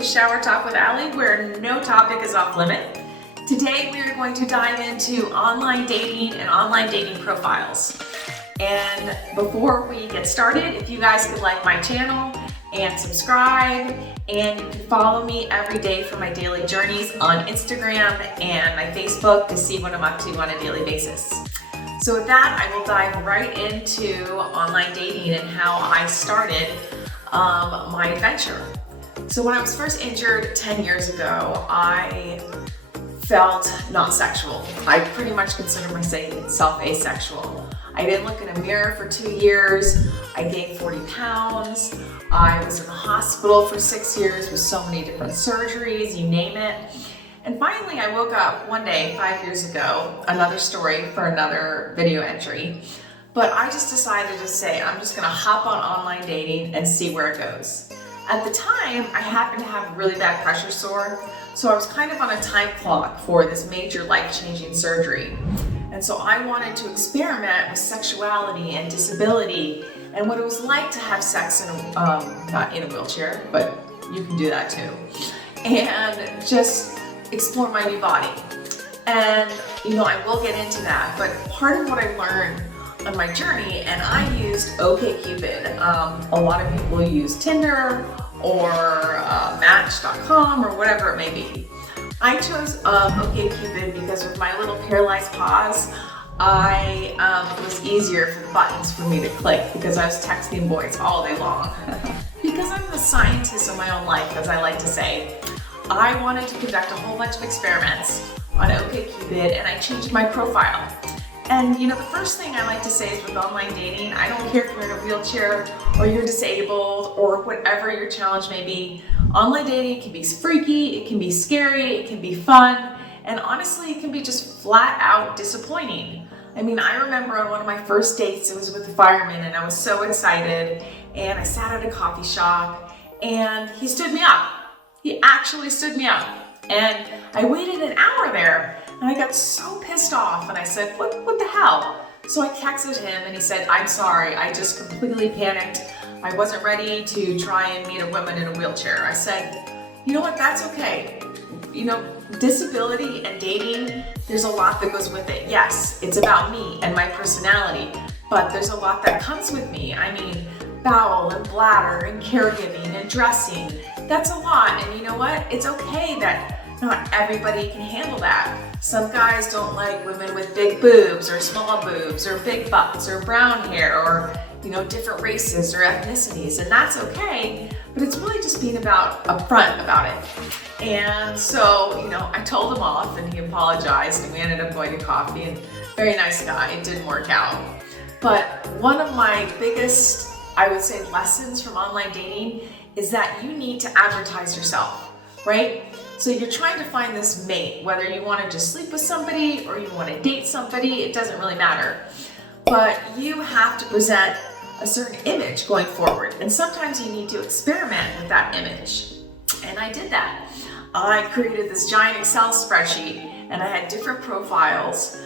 to Shower Talk with Allie, where no topic is off limit. Today we are going to dive into online dating and online dating profiles. And before we get started, if you guys could like my channel and subscribe, and you can follow me every day for my daily journeys on Instagram and my Facebook to see what I'm up to on a daily basis. So with that, I will dive right into online dating and how I started my adventure. So when I was first injured 10 years ago, I felt not sexual. I pretty much consider myself asexual. I didn't look in a mirror for 2 years. I gained 40 pounds. I was in the hospital for 6 years with so many different surgeries, you name it. And finally, I woke up one day 5 years ago, another story for another video entry. But I just decided to say, I'm just gonna hop on online dating and see where it goes. At the time, I happened to have a really bad pressure sore, so I was kind of on a time clock for this major life-changing surgery. And so I wanted to experiment with sexuality and disability and what it was like to have sex not in a wheelchair, but you can do that too. And just explore my new body. And I will get into that, but part of what I learned on my journey, and I used OkCupid. A lot of people use Tinder or Match.com or whatever it may be. I chose OkCupid because with my little paralyzed paws, it was easier for the buttons for me to click because I was texting boys all day long. Because I'm a scientist of my own life, as I like to say, I wanted to conduct a whole bunch of experiments on OkCupid, and I changed my profile. And the first thing I like to say is with online dating, I don't care if you're in a wheelchair or you're disabled or whatever your challenge may be. Online dating can be freaky, it can be scary, it can be fun, and honestly, it can be just flat out disappointing. I remember on one of my first dates, it was with a fireman, and I was so excited, and I sat at a coffee shop, and he stood me up. He actually stood me up, and I waited an hour there. And I got so pissed off and I said, what the hell? So I texted him and he said, I'm sorry, I just completely panicked. I wasn't ready to try and meet a woman in a wheelchair. I said, you know what, that's okay. Disability and dating, there's a lot that goes with it. Yes, it's about me and my personality, but there's a lot that comes with me. Bowel and bladder and caregiving and dressing, that's a lot. And you know what, it's okay that not everybody can handle that. Some guys don't like women with big boobs or small boobs or big butts or brown hair or different races or ethnicities, and that's okay, but it's really just being upfront about it. And so, I told him off and he apologized and we ended up going to coffee, and very nice guy, it didn't work out. But one of my biggest, I would say, lessons from online dating is that you need to advertise yourself, right? So you're trying to find this mate, whether you want to just sleep with somebody or you want to date somebody, it doesn't really matter. But you have to present a certain image going forward. And sometimes you need to experiment with that image. And I did that. I created this giant Excel spreadsheet and I had different profiles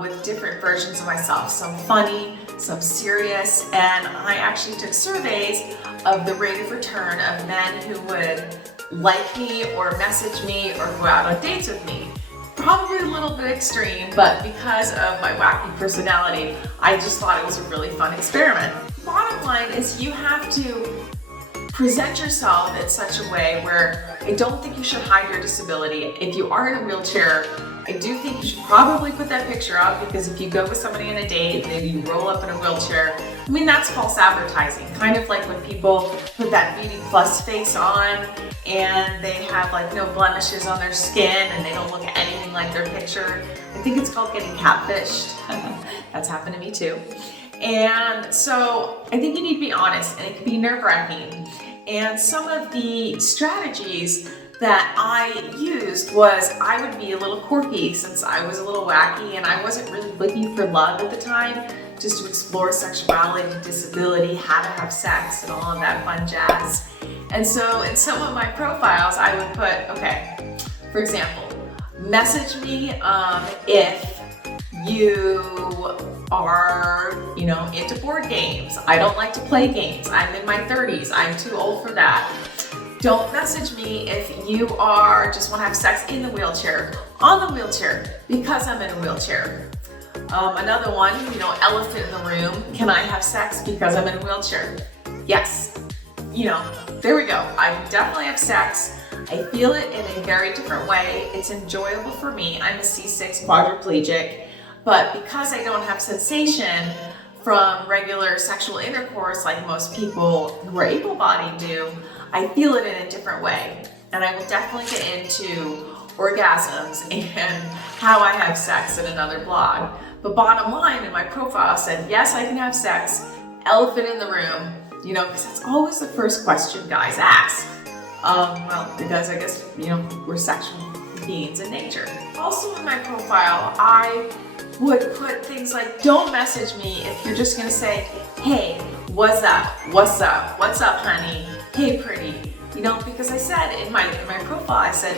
with different versions of myself, some funny, some serious, and I actually took surveys of the rate of return of men who would like me or message me or go out on dates with me. Probably a little bit extreme, but because of my wacky personality, I just thought it was a really fun experiment. Bottom line is you have to present yourself in such a way where I don't think you should hide your disability. If you are in a wheelchair, I do think you should probably put that picture up, because if you go with somebody on a date, maybe you roll up in a wheelchair, that's false advertising. Kind of like when people put that Beauty Plus face on and they have no blemishes on their skin and they don't look anything like their picture. I think it's called getting catfished. That's happened to me too. And so I think you need to be honest, and it can be nerve-wracking. And some of the strategies that I used was I would be a little quirky since I was a little wacky and I wasn't really looking for love at the time, just to explore sexuality, disability, how to have sex, and all of that fun jazz. And so in some of my profiles, I would put, okay, for example, message me if you are, into board games. I don't like to play games. I'm in my 30s. I'm too old for that. Don't message me if you are just want to have sex in the wheelchair, on the wheelchair, because I'm in a wheelchair. Another one, elephant in the room. Can I have sex because I'm in a wheelchair? Yes. There we go. I definitely have sex. I feel it in a very different way. It's enjoyable for me. I'm a C6 quadriplegic, but because I don't have sensation from regular sexual intercourse like most people who are able-bodied do, I feel it in a different way. And I will definitely get into orgasms and how I have sex in another blog. But bottom line, in my profile said, yes, I can have sex, elephant in the room, because that's always the first question guys ask. Because I guess, we're sexual beings in nature. Also in my profile, I would put things like, don't message me if you're just gonna say, hey, what's up? What's up? What's up, honey? Hey, pretty. Because I said in my profile, I said,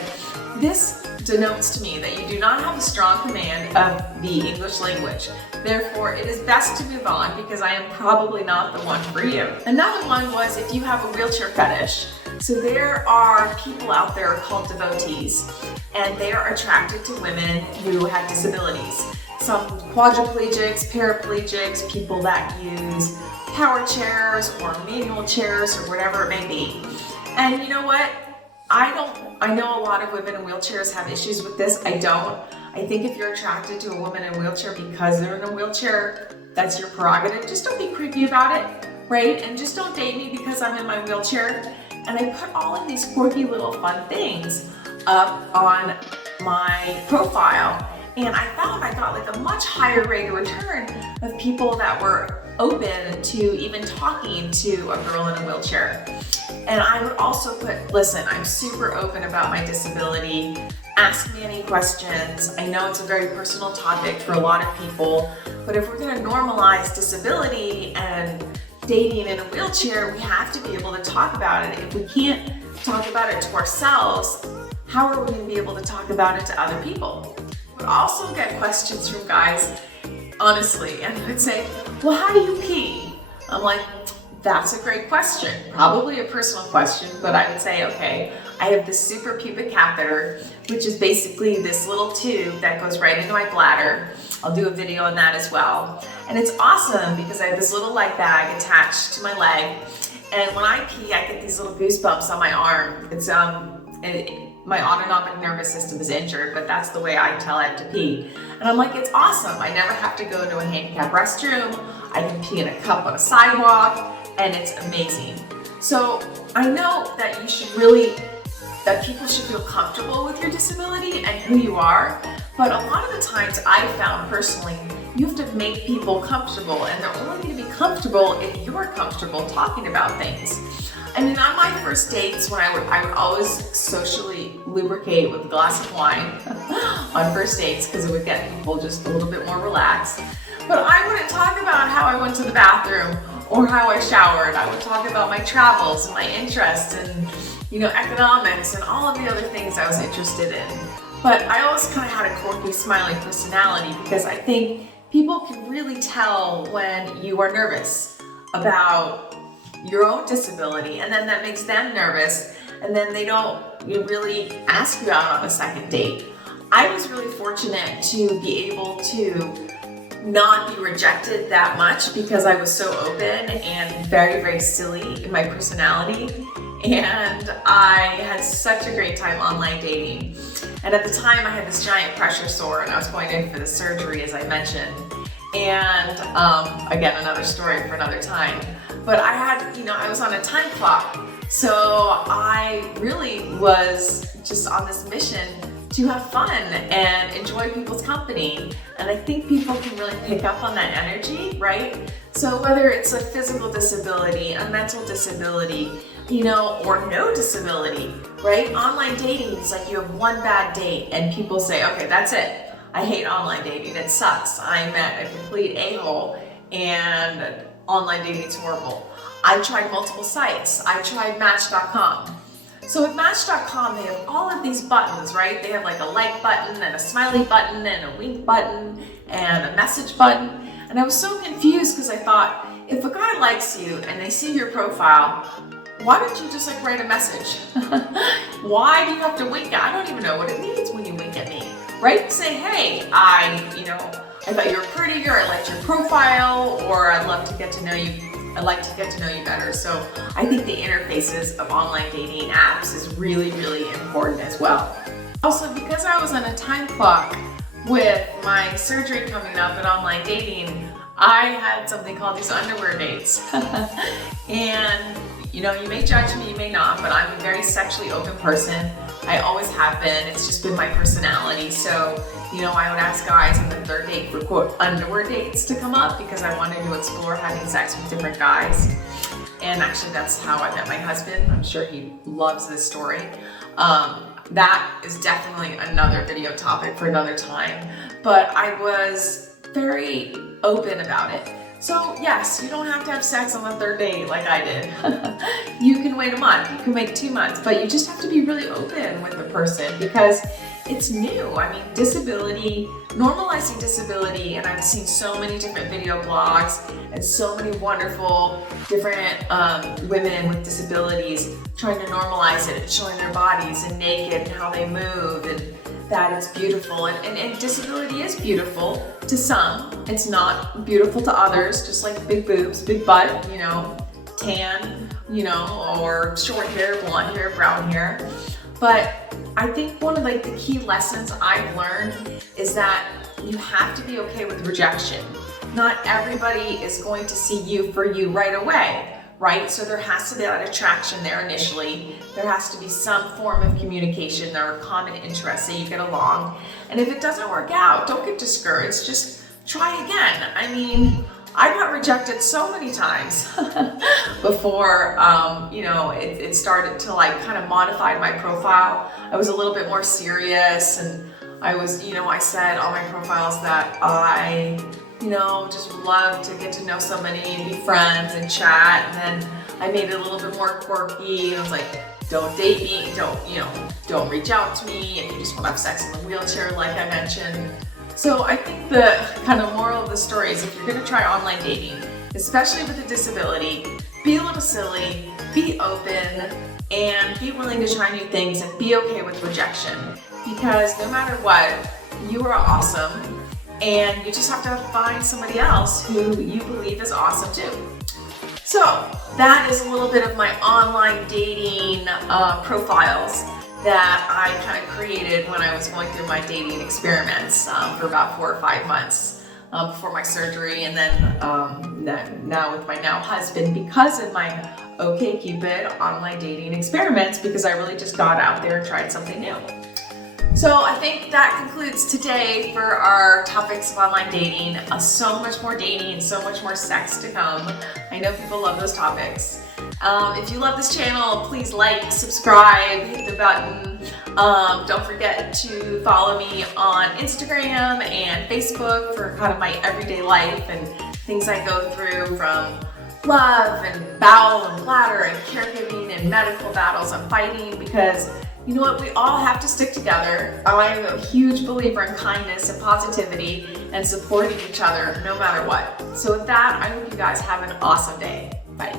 this denotes to me that you do not have a strong command of the English language. Therefore, it is best to move on because I am probably not the one for you. Another one was if you have a wheelchair fetish. So there are people out there called devotees, and they are attracted to women who have disabilities. Some quadriplegics, paraplegics, people that use power chairs or manual chairs or whatever it may be. And you know what? I know a lot of women in wheelchairs have issues with this. I don't. I think if you're attracted to a woman in a wheelchair because they're in a wheelchair, that's your prerogative. Just don't be creepy about it, right? And just don't date me because I'm in my wheelchair. And I put all of these quirky little fun things up on my profile. And I found I got like a much higher rate of return of people that were open to even talking to a girl in a wheelchair. And I would also put, listen, I'm super open about my disability. Ask me any questions. I know it's a very personal topic for a lot of people, but if we're gonna normalize disability and dating in a wheelchair, we have to be able to talk about it. If we can't talk about it to ourselves, how are we gonna be able to talk about it to other people? I would also get questions from guys, honestly, and they would say, well, how do you pee? I'm like, that's a great question. Probably a personal question, but I would say, okay, I have this super pubic catheter, which is basically this little tube that goes right into my bladder. I'll do a video on that as well. And it's awesome because I have this little leg bag attached to my leg. And when I pee, I get these little goosebumps on my arm. It's my autonomic nervous system is injured, but that's the way I tell it to pee. And I'm like, it's awesome. I never have to go to a handicapped restroom. I can pee in a cup on a sidewalk, and it's amazing. So I know that that people should feel comfortable with your disability and who you are, but a lot of the times I found personally, you have to make people comfortable, and they're only going to be comfortable if you're comfortable talking about things. I mean, on my first dates, when I would always socially lubricate with a glass of wine on first dates because it would get people just a little bit more relaxed. But I wouldn't talk about how I went to the bathroom or how I showered. I would talk about my travels and my interests and, economics and all of the other things I was interested in. But I always kind of had a quirky, smiling personality because I think people can really tell when you are nervous about your own disability, and then that makes them nervous, and then they don't really ask you out on a second date. I was really fortunate to be able to not be rejected that much because I was so open and very, very silly in my personality. And I had such a great time online dating. And at the time I had this giant pressure sore and I was going in for the surgery, as I mentioned. And again, another story for another time. But I had, I was on a time clock. So I really was just on this mission to have fun and enjoy people's company. And I think people can really pick up on that energy, right? So whether it's a physical disability, a mental disability, or no disability, right? Online dating is like you have one bad date and people say, okay, that's it. I hate online dating, it sucks. I met a complete a-hole and online dating is horrible. I tried multiple sites. I tried Match.com. So with Match.com, they have all of these buttons, right? They have like a like button and a smiley button and a wink button and a message button. And I was so confused because I thought, if a guy likes you and they see your profile, why don't you just like write a message? Why do you have to wink? I don't even know what it means when you wink at me, right? Say, hey, I thought you were pretty, or I liked your profile, or I'd love to get to know you. I'd like to get to know you better. So I think the interfaces of online dating apps is really, really important as well. Also, because I was on a time clock with my surgery coming up and online dating, I had something called these underwear dates. And you may judge me, you may not, but I'm a very sexually open person. I always have been. It's just been my personality. So, I would ask guys on the third date for quote underwear dates to come up because I wanted to explore having sex with different guys. And actually that's how I met my husband. I'm sure he loves this story. That is definitely another video topic for another time, but I was very open about it. So yes, you don't have to have sex on the third date like I did. You can wait a month, you can wait 2 months, but you just have to be really open with the person because it's new. I mean, disability, normalizing disability, and I've seen so many different video blogs and so many wonderful different women with disabilities trying to normalize it, showing their bodies and naked and how they move and that it's beautiful. And disability is beautiful to some. It's not beautiful to others, just like big boobs, big butt, tan, or short hair, blonde hair, brown hair. But I think one of the key lessons I've learned is that you have to be okay with rejection. Not everybody is going to see you for you right away, right? So there has to be that attraction there initially. There has to be some form of communication. There are common interests that you get along. And if it doesn't work out, don't get discouraged. Just try again. I mean, I got rejected so many times before, it started to kind of modify my profile. I was a little bit more serious, and I was, I said on my profiles that I, just love to get to know somebody and be friends and chat. And then I made it a little bit more quirky. I was like, don't date me, don't reach out to me if you just want to have sex in the wheelchair, like I mentioned. So I think the kind of moral of the story is if you're going to try online dating, especially with a disability, be a little silly, be open, and be willing to try new things and be okay with rejection. Because no matter what, you are awesome, and you just have to find somebody else who you believe is awesome too. So that is a little bit of my online dating profiles that I kind of created when I was going through my dating experiments for about 4 or 5 months before my surgery, and then now with my now husband because of my OkCupid online dating experiments, because I really just got out there and tried something new. So I think that concludes today for our topics of online dating. So much more dating and so much more sex to come. I know people love those topics. If you love this channel, please like, subscribe, hit the button. Don't forget to follow me on Instagram and Facebook for kind of my everyday life and things I go through, from love and bowel and bladder and caregiving and medical battles I'm fighting, because you know what, we all have to stick together. I am a huge believer in kindness and positivity and supporting each other no matter what. So with that, I hope you guys have an awesome day. Bye.